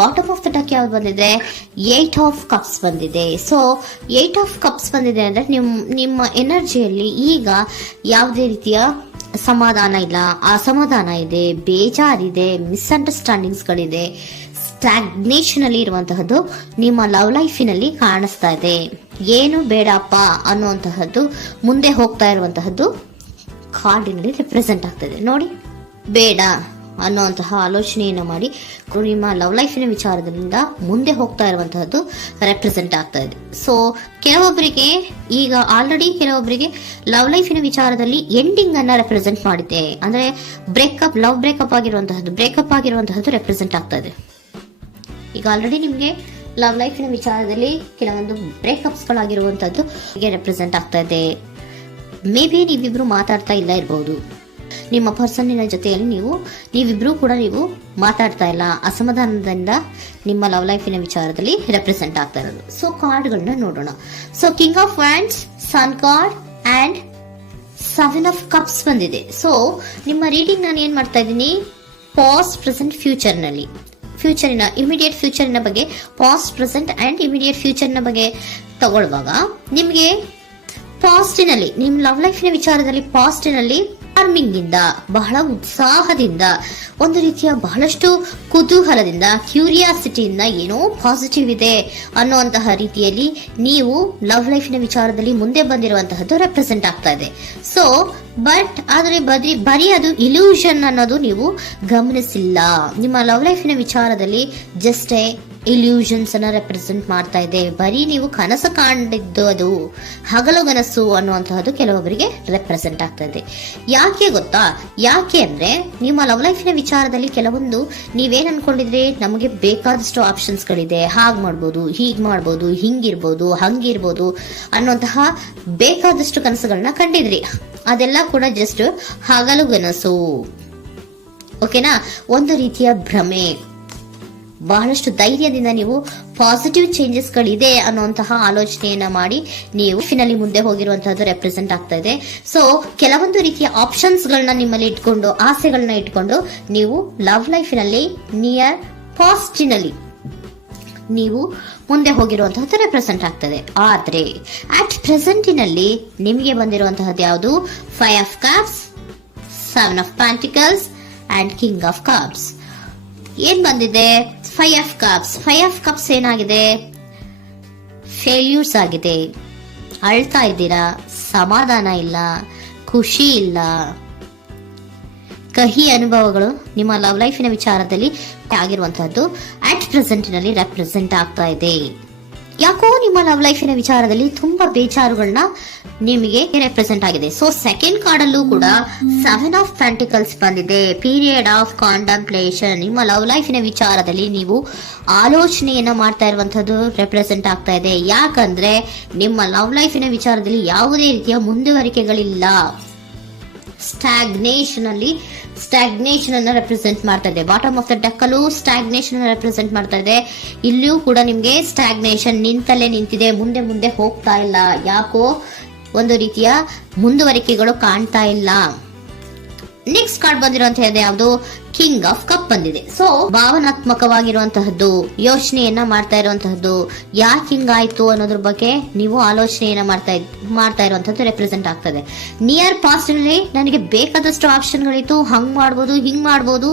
Bottom of the duck ಯಾವ್ದು ಬಂದಿದೆ, 8 of cups ಬಂದಿದೆ. ಸೊ 8 ಆಫ್ ಕಪ್ಸ್ ಬಂದಿದೆ ಅಂದ್ರೆ ನಿಮ್ಮ ಎನರ್ಜಿಯಲ್ಲಿ ಈಗ ಯಾವುದೇ ರೀತಿಯ ಸಮಾಧಾನ ಇಲ್ಲ, ಅಸಮಾಧಾನ ಇದೆ, ಬೇಜಾರಿದೆ, ಮಿಸ್ಅಂಡರ್ಸ್ಟ್ಯಾಂಡಿಂಗ್ಸ್ ಗಳಿದೆ, ಸ್ಟಾಗ್ನೇಷನ್ ಅಲ್ಲಿ ಇರುವಂತಹದ್ದು ನಿಮ್ಮ ಲವ್ ಲೈಫಿನಲ್ಲಿ ಕಾಣಿಸ್ತಾ ಇದೆ. ಏನು ಬೇಡಪ್ಪ ಅನ್ನುವಂತಹದ್ದು ಮುಂದೆ ಹೋಗ್ತಾ ಇರುವಂತಹದ್ದು ಕಾರ್ಡಿನಲ್ಲಿ ರೆಪ್ರೆಸೆಂಟ್ ಆಗ್ತದೆ. ನೋಡಿ, ಬೇಡ ಅನ್ನುವಂತಹ ಆಲೋಚನೆಯನ್ನು ಮಾಡಿ ನಿಮ್ಮ ಲವ್ ಲೈಫಿನ ವಿಚಾರದಿಂದ ಮುಂದೆ ಹೋಗ್ತಾ ಇರುವಂತಹದ್ದು ರೆಪ್ರೆಸೆಂಟ್ ಆಗ್ತಾ ಇದೆ. ಸೊ ಕೆಲವೊಬ್ಬರಿಗೆ ಈಗ ಆಲ್ರೆಡಿ ಕೆಲವೊಬ್ಬರಿಗೆ ಲವ್ ಲೈಫಿನ ವಿಚಾರದಲ್ಲಿ ಎಂಡಿಂಗ್ ಅನ್ನ ರೆಪ್ರೆಸೆಂಟ್ ಮಾಡಿದೆ. ಅಂದ್ರೆ ಲವ್ ಬ್ರೇಕಪ್ ಆಗಿರುವಂತಹದ್ದು ರೆಪ್ರೆಸೆಂಟ್ ಆಗ್ತಾ ಇದೆ. ಈಗ ಆಲ್ರೆಡಿ ನಿಮ್ಗೆ ಲವ್ ಲೈಫಿನ ವಿಚಾರದಲ್ಲಿ ಕೆಲವೊಂದು ಬ್ರೇಕಪ್ಸ್ ಗಳಾಗಿರುವಂತಹದ್ದು ರೆಪ್ರೆಸೆಂಟ್ ಆಗ್ತಾ ಇದೆ. ಮೇ ಬಿ ನೀವಿಬ್ರು ಮಾತಾಡ್ತಾ ಇಲ್ಲ ಇರಬಹುದು, ನಿಮ್ಮ ಪರ್ಸನ್ನಿನ ಜೊತೆಯಲ್ಲಿ ನೀವಿಬ್ರು ಕೂಡ ಮಾತಾಡ್ತಾ ಇಲ್ಲ, ಅಸಮಾಧಾನದಿಂದ ನಿಮ್ಮ ಲವ್ ಲೈಫಿನ ವಿಚಾರದಲ್ಲಿ ರೆಪ್ರೆಸೆಂಟ್ ಆಗ್ತಾ ಇರೋದು. ಸೊ ಕಾರ್ಡ್ಗಳನ್ನ ನೋಡೋಣ. So king of wands, sun card and 7 of cups ಬಂದಿದೆ. ಸೊ ನಿಮ್ಮ ರೀಡಿಂಗ್ ನಾನು ಏನ್ ಮಾಡ್ತಾ ಇದ್ದೀನಿ, ಪಾಸ್ಟ್, ಪ್ರೆಸೆಂಟ್, ಫ್ಯೂಚರಿನ ಇಮಿಡಿಯೇಟ್ ಫ್ಯೂಚರಿನ ಬಗ್ಗೆ, ಪಾಸ್ಟ್, ಪ್ರೆಸೆಂಟ್ ಅಂಡ್ ಇಮಿಡಿಯೇಟ್ ಫ್ಯೂಚರ್ನ ಬಗ್ಗೆ ತಗೊಳ್ಳುವಾಗ ನಿಮಗೆ ಪಾಸ್ಟಿನಲ್ಲಿ, ನಿಮ್ಮ ಲವ್ ಲೈಫಿನ ವಿಚಾರದಲ್ಲಿ ಪಾಸ್ಟಿನಲ್ಲಿ ಚಾರ್ಮಿಂಗ್ ಇಂದ, ಬಹಳ ಉತ್ಸಾಹದಿಂದ, ಒಂದು ರೀತಿಯ ಬಹಳಷ್ಟು ಕುತೂಹಲದಿಂದ, ಕ್ಯೂರಿಯಾಸಿಟಿಯಿಂದ ಏನೋ ಪಾಸಿಟಿವ್ ಇದೆ ಅನ್ನುವಂತಹ ರೀತಿಯಲ್ಲಿ ನೀವು ಲವ್ ಲೈಫಿನ ವಿಚಾರದಲ್ಲಿ ಮುಂದೆ ಬಂದಿರುವಂತಹದ್ದು ರೆಪ್ರೆಸೆಂಟ್ ಆಗ್ತಾ ಇದೆ. ಸೊ ಆದರೆ ಬರೀ ಅದು ಇಲ್ಯೂಷನ್ ಅನ್ನೋದು ನೀವು ಗಮನಿಸಿಲ್ಲ. ನಿಮ್ಮ ಲವ್ ಲೈಫಿನ ವಿಚಾರದಲ್ಲಿ ಜಸ್ಟ್ ಇಲ್ಯೂಷನ್ಸ್ ಅನ್ನ ರೆಪ್ರೆಸೆಂಟ್ ಮಾಡ್ತಾ ಇದೆ. ಬರೀ ನೀವು ಕನಸು ಕಾಣಿದ್ದು ಅದು ಹಗಲುಗನಸು ಅನ್ನುವಂತಹದ್ದು ಕೆಲವೊಬ್ಬರಿಗೆ ರೆಪ್ರೆಸೆಂಟ್ ಆಗ್ತಾ ಇದೆ. ಯಾಕೆ ಗೊತ್ತಾ? ಯಾಕೆ ಅಂದ್ರೆ ನಿಮ್ಮ ಲವ್ ಲೈಫಿನ ವಿಚಾರದಲ್ಲಿ ಕೆಲವೊಂದು ನೀವೇನ್ ಅನ್ಕೊಂಡಿದ್ರೆ, ನಮಗೆ ಬೇಕಾದಷ್ಟು ಆಪ್ಷನ್ಸ್ ಗಳಿದೆ, ಹಾಗ್ ಮಾಡ್ಬೋದು, ಹೀಗ್ ಮಾಡ್ಬೋದು, ಹಿಂಗಿರ್ಬೋದು, ಹಂಗಿರ್ಬೋದು ಅನ್ನುವಂತಹ ಬೇಕಾದಷ್ಟು ಕನಸುಗಳನ್ನ ಕಂಡಿದ್ರಿ. ಅದೆಲ್ಲ ಕೂಡ ಜಸ್ಟ್ ಹಗಲುಗನಸು. ಓಕೆನಾ? ಒಂದು ರೀತಿಯ ಭ್ರಮೆ. ಬಹಳಷ್ಟು ಧೈರ್ಯದಿಂದ ನೀವು ಪಾಸಿಟಿವ್ ಚೇಂಜಸ್ ಗಳಿದೆ ಅನ್ನುವಂತಹ ಆಲೋಚನೆಯನ್ನ ಮಾಡಿ ನೀವು ಫಿನಲ್ಲಿ ಮುಂದೆ ಹೋಗಿರುವಂತಹದ್ದು ರೆಪ್ರೆಸೆಂಟ್ ಆಗ್ತಾ ಇದೆ. ಸೊ ಕೆಲವೊಂದು ರೀತಿಯ ಆಪ್ಷನ್ಸ್ ಗಳನ್ನ ನಿಮ್ಮಲ್ಲಿ ಇಟ್ಕೊಂಡು, ಆಸೆಗಳನ್ನ ಇಟ್ಕೊಂಡು ನೀವು ಲವ್ ಲೈಫಿನಲ್ಲಿ ನಿಯರ್ ಪಾಸ್ಟಿನಲ್ಲಿ ನೀವು ಮುಂದೆ ಹೋಗಿರುವಂತಹದ್ದು ರೆಪ್ರೆಸೆಂಟ್ ಆಗ್ತದೆ. ಆದ್ರೆ ಅಟ್ ಪ್ರೆಸೆಂಟಿನಲ್ಲಿ ನಿಮಗೆ ಬಂದಿರುವಂತಹದ್ದು ಯಾವುದು? 5 of cups, 7 of pentacles and king of cups. ಏನ್ ಬಂದಿದೆ? 5 ಆಫ್ ಕಪ್ಸ್. 5 ಆಫ್ ಕಪ್ಸ್ ಏನಾಗಿದೆ? ಫೇಲ್ಯೂರ್ಸ್ ಆಗಿದೆ, ಅಳ್ತಾ ಇದ್ದೀರಾ, ಸಮಾಧಾನ ಇಲ್ಲ, ಖುಷಿ ಇಲ್ಲ, ಕಹಿ ಅನುಭವಗಳು ನಿಮ್ಮ ಲವ್ ಲೈಫಿನ ವಿಚಾರದಲ್ಲಿ ಆಗಿರುವಂತಹದ್ದು ಅಟ್ ಪ್ರೆಸೆಂಟಿನಲ್ಲಿ ರೆಪ್ರೆಸೆಂಟ್ ಆಗ್ತಾ ಇದೆ. ಯಾಕೋ ನಿಮ್ಮ ಲವ್ ಲೈಫಿನ ವಿಚಾರದಲ್ಲಿ ತುಂಬಾ ಬೇಜಾರುಗಳನ್ನ ನಿಮಗೆ ರೆಪ್ರೆಸೆಂಟ್ ಆಗಿದೆ. ಸೊ ಸೆಕೆಂಡ್ ಕಾರ್ಡ್ ಅಲ್ಲೂ ಕೂಡ 7 ಆಫ್ ಪ್ಯಾಂಟಿಕಲ್ಸ್ ಬಂದಿದೆ. Period of contemplation. ನಿಮ್ಮ ಲವ್ ಲೈಫಿನ ವಿಚಾರದಲ್ಲಿ ನೀವು ಆಲೋಚನೆಯನ್ನ ಮಾಡ್ತಾ ಇರುವಂತದ್ದು ರೆಪ್ರೆಸೆಂಟ್ ಆಗ್ತಾ ಇದೆ. ಯಾಕಂದ್ರೆ ನಿಮ್ಮ ಲವ್ ಲೈಫಿನ ವಿಚಾರದಲ್ಲಿ ಯಾವುದೇ ರೀತಿಯ ಮುಂದುವರಿಕೆಗಳಿಲ್ಲ. ಸ್ಟಾಗ್ನೇಷನ್ ಅನ್ನ ರೆಪ್ರೆಸೆಂಟ್ ಮಾಡ್ತಾ ಇದೆ. ಬಾಟಮ್ ಆಫ್ ದ ಡೆಕ್ ಅಲ್ಲೂ ಸ್ಟಾಗ್ನೇಷನ್ ಅನ್ನ ರೆಪ್ರೆಸೆಂಟ್ ಮಾಡ್ತಾ ಇದೆ. ಇಲ್ಲಿಯೂ ಕೂಡ ನಿಮ್ಗೆ ಸ್ಟಾಗ್ನೇಷನ್, ನಿಂತಲ್ಲೇ ನಿಂತಿದೆ, ಮುಂದೆ ಹೋಗ್ತಾ ಇಲ್ಲ. ಯಾಕೋ ಒಂದು ರೀತಿಯ ಮುಂದುವರಿಕೆಗಳು ಕಾಣ್ತಾ ಇಲ್ಲ. ನೆಕ್ಸ್ಟ್ ಕಾರ್ಡ್ ಬಂದಿರುವಂತಹದ್ದು ಯಾವುದು? ಕಿಂಗ್ ಆಫ್ ಕಪ್ ಬಂದಿದೆ. ಸೊ ಭಾವನಾತ್ಮಕವಾಗಿರುವಂತಹದ್ದು, ಯೋಚನೆಯನ್ನ ಮಾಡ್ತಾ ಇರುವಂತಹದ್ದು, ಯಾಕೆ ಹಿಂಗಾಯ್ತು ಅನ್ನೋದ್ರ ಬಗ್ಗೆ ನೀವು ಆಲೋಚನೆಯನ್ನ ಮಾಡ್ತಾ ಇರುವಂತಹದ್ದು ರೆಪ್ರೆಸೆಂಟ್ ಆಗ್ತದೆ. ನಿಯರ್ ಪಾಸ್ಟ್ ನಲ್ಲಿ ನನಗೆ ಬೇಕಾದಷ್ಟು ಆಪ್ಷನ್ ಗಳಿತ್ತು, ಹಂಗ್ ಮಾಡ್ಬೋದು, ಹಿಂಗ್ ಮಾಡ್ಬೋದು,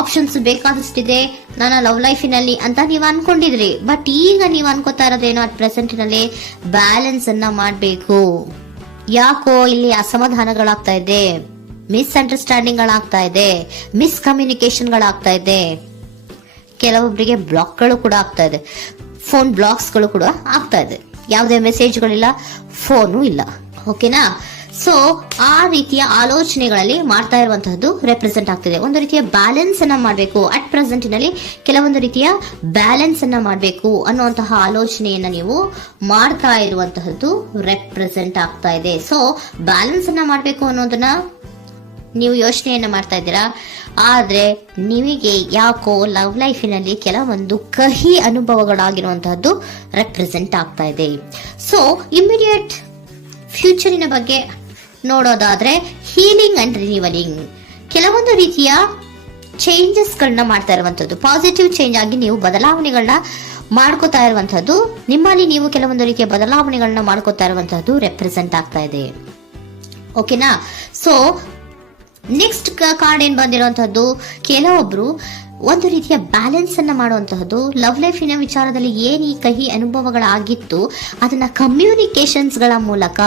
ಆಪ್ಷನ್ಸ್ ಬೇಕಾದಷ್ಟಿದೆ ನನ್ನ ಲವ್ ಲೈಫಿನಲ್ಲಿ ಅಂತ ನೀವು ಅನ್ಕೊಂಡಿದ್ರಿ. ಬಟ್ ಈಗ ನೀವು ಅನ್ಕೋತಾ ಇರೋದೇನೋ ಅಟ್ ಪ್ರೆಸೆಂಟ್ ನಲ್ಲಿ ಬ್ಯಾಲೆನ್ಸ್ ಅನ್ನ ಮಾಡ್ಬೇಕು. ಯಾಕೋ ಇಲ್ಲಿ ಅಸಮಾಧಾನಗಳಾಗ್ತಾ ಇದೆ, ಮಿಸ್ಅಂಡರ್ಸ್ಟ್ಯಾಂಡಿಂಗ್ ಗಳಾಗ್ತಾ ಇದೆ, ಮಿಸ್ಕಮ್ಯುನಿಕೇಶನ್ ಗಳಾಗ್ತಾ ಇದೆ. ಕೆಲವೊಬ್ಬರಿಗೆ ಬ್ಲಾಕ್ಗಳು ಕೂಡ ಆಗ್ತಾ ಇದೆ, ಫೋನ್ ಬ್ಲಾಕ್ಸ್ ಗಳು ಕೂಡ ಆಗ್ತಾ ಇದೆ. ಯಾವುದೇ ಮೆಸೇಜ್ಗಳಿಲ್ಲ, ಫೋನು ಇಲ್ಲ. ಓಕೆನಾ? ಸೊ ಆ ರೀತಿಯ ಆಲೋಚನೆಗಳಲ್ಲಿ ಮಾಡ್ತಾ ಇರುವಂತಹದ್ದು ರೆಪ್ರೆಸೆಂಟ್ ಆಗ್ತಿದೆ. ಒಂದು ರೀತಿಯ ಬ್ಯಾಲೆನ್ಸ್ ಅನ್ನ ಮಾಡಬೇಕು, ಅಟ್ ಪ್ರೆಸೆಂಟ್ ನಲ್ಲಿ ಕೆಲವೊಂದು ರೀತಿಯ ಬ್ಯಾಲೆನ್ಸ್ ಅನ್ನ ಮಾಡಬೇಕು ಅನ್ನುವಂತಹ ಆಲೋಚನೆಯನ್ನ ನೀವು ಮಾಡ್ತಾ ಇರುವಂತಹದ್ದು ರೆಪ್ರೆಸೆಂಟ್ ಆಗ್ತಾ ಇದೆ. ಸೊ ಬ್ಯಾಲೆನ್ಸ್ ಅನ್ನ ಮಾಡಬೇಕು ಅನ್ನೋದನ್ನ ನೀವು ಯೋಚನೆಯನ್ನ ಮಾಡ್ತಾ ಇದ್ದೀರಾ. ಆದ್ರೆ ನಿಮಗೆ ಯಾಕೋ ಲವ್ ಲೈಫಿನಲ್ಲಿ ಕೆಲವೊಂದು ಕಹಿ ಅನುಭವಗಳಾಗಿರುವಂತಹದ್ದು ರೆಪ್ರೆಸೆಂಟ್ ಆಗ್ತಾ ಇದೆ. ಸೊ ಇಮಿಡಿಯೇಟ್ ಫ್ಯೂಚರಿನ ಬಗ್ಗೆ ನೋಡೋದಾದ್ರೆ ಹೀಲಿಂಗ್ ಅಂಡ್ ರಿನಿವಲಿಂಗ್, ಕೆಲವೊಂದು ರೀತಿಯ ಚೇಂಜಸ್ ಗಳನ್ನ ಮಾಡ್ತಾ ಇರುವಂತದ್ದು, ಪಾಸಿಟಿವ್ ಚೇಂಜ್ ಆಗಿ ನೀವು ಬದಲಾವಣೆಗಳನ್ನ ಮಾಡ್ಕೋತಾ ಇರುವಂತದ್ದು, ನಿಮ್ಮಲ್ಲಿ ನೀವು ಕೆಲವೊಂದು ರೀತಿಯ ಬದಲಾವಣೆಗಳನ್ನ ಮಾಡ್ಕೋತಾ ಇರುವಂತದ್ದು ರೆಪ್ರೆಸೆಂಟ್ ಆಗ್ತಾ ಇದೆ. ಓಕೆನಾ? ಸೊ ನೆಕ್ಸ್ಟ್ ಕಾರ್ಡ್ ಏನ್ ಬಂದಿರುವಂತದ್ದು, ಕೆಲವೊಬ್ರು ಒಂದು ರೀತಿಯ ಬ್ಯಾಲೆನ್ಸ್ ಅನ್ನ ಮಾಡುವಂತಹದ್ದು, ಲವ್ ಲೈಫಿನ ವಿಚಾರದಲ್ಲಿ ಏನ್ ಈ ಕಹಿ ಅನುಭವಗಳಾಗಿತ್ತು ಅದನ್ನ ಕಮ್ಯುನಿಕೇಶನ್ಸ್ ಗಳ ಮೂಲಕ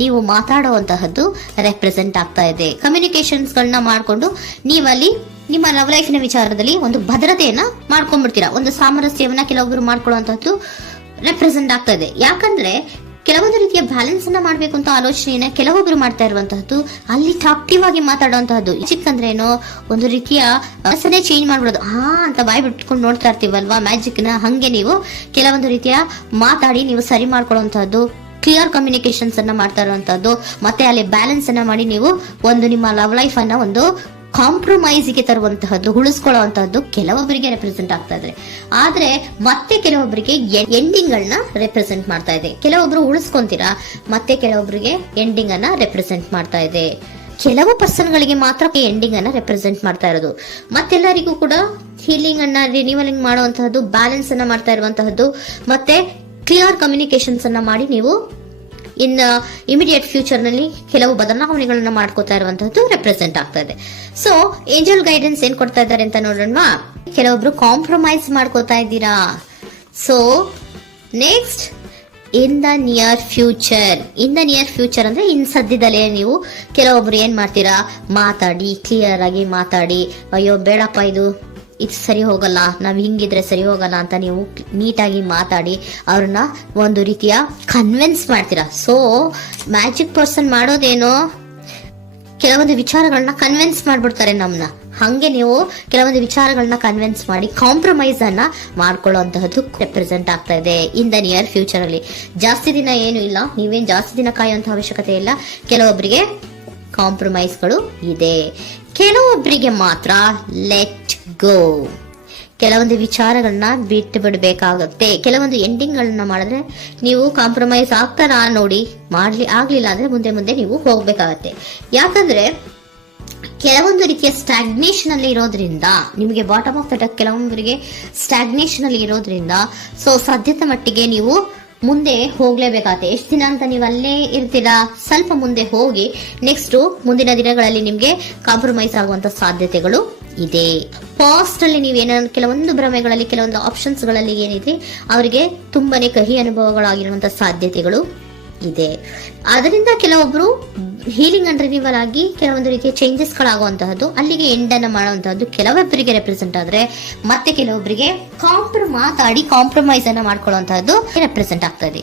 ನೀವು ಮಾತಾಡುವಂತಹದ್ದು ರೆಪ್ರೆಸೆಂಟ್ ಆಗ್ತಾ ಇದೆ. ಕಮ್ಯುನಿಕೇಶನ್ಸ್ ಗಳನ್ನ ಮಾಡ್ಕೊಂಡು ನೀವಲ್ಲಿ ನಿಮ್ಮ ಲವ್ ಲೈಫಿನ ವಿಚಾರದಲ್ಲಿ ಒಂದು ಭದ್ರತೆಯನ್ನ ಮಾಡ್ಕೊಂಡ್ಬಿಡ್ತೀರಾ, ಒಂದು ಸಾಮರಸ್ಯವನ್ನ ಕೆಲವೊಬ್ರು ಮಾಡ್ಕೊಳ್ಳುವಂತಹದ್ದು ರೆಪ್ರೆಸೆಂಟ್ ಆಗ್ತಾ ಇದೆ. ಯಾಕಂದ್ರೆ ಕೆಲವೊಂದು ರೀತಿಯ ಬ್ಯಾಲೆನ್ಸ್ ಅನ್ನ ಮಾಡ್ಬೇಕು ಅಂತ ಆಲೋಚನೆಯನ್ನ ಕೆಲವೊಬ್ರು ಮಾಡ್ತಾ ಇರುವಂತಹದ್ದು, ಅಲ್ಲಿ ಟಾಕ್ಟಿವ್ ಆಗಿ ಮಾತಾಡುವಂತಹದ್ದು. ಚಿಕ್ಕಂದ್ರೆ ಏನೋ ಒಂದು ರೀತಿಯ ಮನಸ್ಸನ್ನೇ ಚೇಂಜ್ ಮಾಡ್ಬಿಡೋದು, ಅಂತ ಬಾಯ್ ಬಿಟ್ಕೊಂಡು ನೋಡ್ತಾ ಇರ್ತೀವಲ್ವಾ ಮ್ಯಾಜಿಕ್ ನ, ಹಂಗೆ ನೀವು ಕೆಲವೊಂದು ರೀತಿಯ ಮಾತಾಡಿ ನೀವು ಸರಿ ಮಾಡ್ಕೊಳ್ಳುವಂತಹದ್ದು, ಕ್ಲಿಯರ್ ಕಮ್ಯುನಿಕೇಶನ್ಸ್ ಅನ್ನ ಮಾಡ್ತಾ ಇರುವಂತಹದ್ದು, ಮತ್ತೆ ಅಲ್ಲಿ ಬ್ಯಾಲೆನ್ಸ್ ಅನ್ನ ಮಾಡಿ ನೀವು ಒಂದು ನಿಮ್ಮ ಲವ್ ಲೈಫ್ ಅನ್ನ ಒಂದು ಕಾಂಪ್ರಮೈಸ್ ಗೆ ತರುವಂತಹದ್ದು, ಉಳಿಸ್ಕೊಳ್ಳುವಂತಹದ್ದು ಕೆಲವೊಬ್ಬರಿಗೆ ರೆಪ್ರೆಸೆಂಟ್ ಆಗ್ತಾ ಇದೆ. ಆದ್ರೆ ಮತ್ತೆ ಕೆಲವೊಬ್ಬರಿಗೆ ಎಂಡಿಂಗ್ ಗಳನ್ನ ರೆಪ್ರೆಸೆಂಟ್ ಮಾಡ್ತಾ ಇದೆ. ಕೆಲವೊಬ್ರು ಉಳಿಸ್ಕೊಂತೀರಾ, ಮತ್ತೆ ಕೆಲವೊಬ್ಬರಿಗೆ ಎಂಡಿಂಗ್ ಅನ್ನ ರೆಪ್ರೆಸೆಂಟ್ ಮಾಡ್ತಾ ಇದೆ. ಕೆಲವು ಪರ್ಸನ್ ಗಳಿಗೆ ಮಾತ್ರ ಎಂಡಿಂಗ್ ಅನ್ನ ರೆಪ್ರೆಸೆಂಟ್ ಮಾಡ್ತಾ ಇರೋದು, ಮತ್ತೆಲ್ಲರಿಗೂ ಕೂಡ ಹೀಲಿಂಗ್ ಅನ್ನ ರಿನಿವಲಿಂಗ್ ಮಾಡುವಂತಹದ್ದು, ಬ್ಯಾಲೆನ್ಸ್ ಅನ್ನ ಮಾಡ್ತಾ ಇರುವಂತಹದ್ದು, ಮತ್ತೆ ಕ್ಲಿಯರ್ ಕಮ್ಯುನಿಕೇಶನ್ಸ್ ಅನ್ನ ಮಾಡಿ ನೀವು ಇನ್ ಇಮಿಡಿಯೇಟ್ ಫ್ಯೂಚರ್ ನಲ್ಲಿ ಕೆಲವು ಬದಲಾವಣೆಗಳನ್ನ ಮಾಡ್ಕೋತಾ ಇರುವಂತಹದ್ದು ರೆಪ್ರೆಸೆಂಟ್ ಆಗ್ತಾ ಇದೆ. ಸೊ ಏಂಜಲ್ ಗೈಡೆನ್ಸ್ ಏನ್ ಕೊಡ್ತಾ ಇದ್ದಾರೆ ಅಂತ ನೋಡೋಣ. ಕೆಲವೊಬ್ರು ಕಾಂಪ್ರಮೈಸ್ ಮಾಡ್ಕೋತಾ ಇದ್ದೀರಾ. So next, in the near future ಅಂದ್ರೆ ಇನ್ ಸದ್ಯದಲ್ಲೇ ನೀವು ಕೆಲವೊಬ್ರು ಏನ್ ಮಾಡ್ತೀರಾ, ಮಾತಾಡಿ ಕ್ಲಿಯರ್ ಆಗಿ ಮಾತಾಡಿ, ಅಯ್ಯೋ ಬೇಡಪ್ಪ ಇದು ಸರಿ ಹೋಗಲ್ಲ, ನಾವ್ ಹಿಂಗಿದ್ರೆ ಸರಿ ಹೋಗಲ್ಲ ಅಂತ ನೀವು ನೀಟಾಗಿ ಮಾತಾಡಿ ಅವ್ರನ್ನ ಒಂದು ರೀತಿಯ ಕನ್ವಿನ್ಸ್ ಮಾಡ್ತೀರಾ. ಸೊ ಮ್ಯಾಜಿಕ್ ಪರ್ಸನ್ ಮಾಡೋದೇನೋ ಕೆಲವೊಂದು ವಿಚಾರಗಳನ್ನ ಕನ್ವಿನ್ಸ್ ಮಾಡ್ಬಿಡ್ತಾರೆ ನಮ್ನ, ಹಂಗೆ ನೀವು ಕೆಲವೊಂದು ವಿಚಾರಗಳನ್ನ ಕನ್ವಿನ್ಸ್ ಮಾಡಿ ಕಾಂಪ್ರಮೈಸ್ ಅನ್ನ ಮಾಡ್ಕೊಳ್ಳುವಂತಹದ್ದು ರೆಪ್ರೆಸೆಂಟ್ ಆಗ್ತಾ ಇದೆ ಇನ್ ದ ನಿಯರ್ ಫ್ಯೂಚರ್ ಅಲ್ಲಿ. ಜಾಸ್ತಿ ದಿನ ಏನು ಇಲ್ಲ, ನೀವೇನ್ ಜಾಸ್ತಿ ದಿನ ಕಾಯುವಂತ ಅವಶ್ಯಕತೆ ಇಲ್ಲ. ಕೆಲವೊಬ್ಬರಿಗೆ ಕಾಂಪ್ರಮೈಸ್ಗಳು ಇದೆ, ಕೆಲವೊಬ್ಬರಿಗೆ ಮಾತ್ರ ಲೆಟ್ ಗೋ, ಕೆಲವೊಂದು ವಿಚಾರಗಳನ್ನ ಬಿಟ್ಟು ಬಿಡಬೇಕಾಗುತ್ತೆ. ಕೆಲವೊಂದು ಎಂಡಿಂಗ್ ಗಳನ್ನ ಮಾಡಿದ್ರೆ ನೀವು ಕಾಂಪ್ರಮೈಸ್ ಆಗ್ತಾರಾ ನೋಡಿ, ಆಗ್ಲಿಲ್ಲ ಅಂದ್ರೆ ಮುಂದೆ ನೀವು ಹೋಗ್ಬೇಕಾಗತ್ತೆ. ಯಾಕಂದ್ರೆ ಕೆಲವೊಂದು ರೀತಿಯ ಸ್ಟಾಗ್ನೇಷನ್ ಅಲ್ಲಿ ಇರೋದ್ರಿಂದ, ನಿಮಗೆ ಬಾಟಮ್ ಆಫ್ ದ ಡೆಕ್ ಕೆಲವೊಬ್ಬರಿಗೆ ಸ್ಟಾಗ್ನೇಷನ್ ಅಲ್ಲಿ ಇರೋದ್ರಿಂದ, ಸೊ ಸಾಧ್ಯತೆ ಮಟ್ಟಿಗೆ ನೀವು ಮುಂದೆ ಹೋಗ್ಲೇಬೇಕಾಗತ್ತೆ. ಎಷ್ಟು ದಿನ ಅಂತ ನೀವು ಅಲ್ಲೇ ಇರ್ತೀರಾ, ಸ್ವಲ್ಪ ಮುಂದೆ ಹೋಗಿ ನೆಕ್ಸ್ಟ್ ಮುಂದಿನ ದಿನಗಳಲ್ಲಿ ನಿಮ್ಗೆ ಕಾಂಪ್ರಮೈಸ್ ಆಗುವಂತ ಸಾಧ್ಯತೆಗಳು ಇದೆ. ಪಾಸ್ಟ್ ಅಲ್ಲಿ ನೀವೇನಾದ್ರು ಕೆಲವೊಂದು ಭ್ರಮೆಗಳಲ್ಲಿ, ಕೆಲವೊಂದು ಆಪ್ಷನ್ಸ್ ಗಳಲ್ಲಿ ಏನಿದೆ ಅವರಿಗೆ ತುಂಬಾನೇ ಕಹಿ ಅನುಭವಗಳಾಗಿರುವಂತಹ ಸಾಧ್ಯತೆಗಳು ಇದೆ. ಅದರಿಂದ ಕೆಲವೊಬ್ರು ಹೀಲಿಂಗ್ ಅಂಡ್ ರಿನಿವಲ್ ಆಗಿ ಕೆಲವೊಂದು ರೀತಿಯ ಚೇಂಜಸ್ ಗಳಾಗುವಂತಹದ್ದು, ಅಲ್ಲಿಗೆ ಎಂಡ್ ಅನ್ನ ಮಾಡುವಂತಹದ್ದು ಕೆಲವೊಬ್ಬರಿಗೆ ರೆಪ್ರೆಸೆಂಟ್ ಆದ್ರೆ, ಮತ್ತೆ ಕೆಲವೊಬ್ಬರಿಗೆ ಮಾತಾಡಿ ಕಾಂಪ್ರಮೈಸ್ ಅನ್ನ ಮಾಡ್ಕೊಳ್ಳುವಂತಹದ್ದು ರೆಪ್ರೆಸೆಂಟ್ ಆಗ್ತದೆ.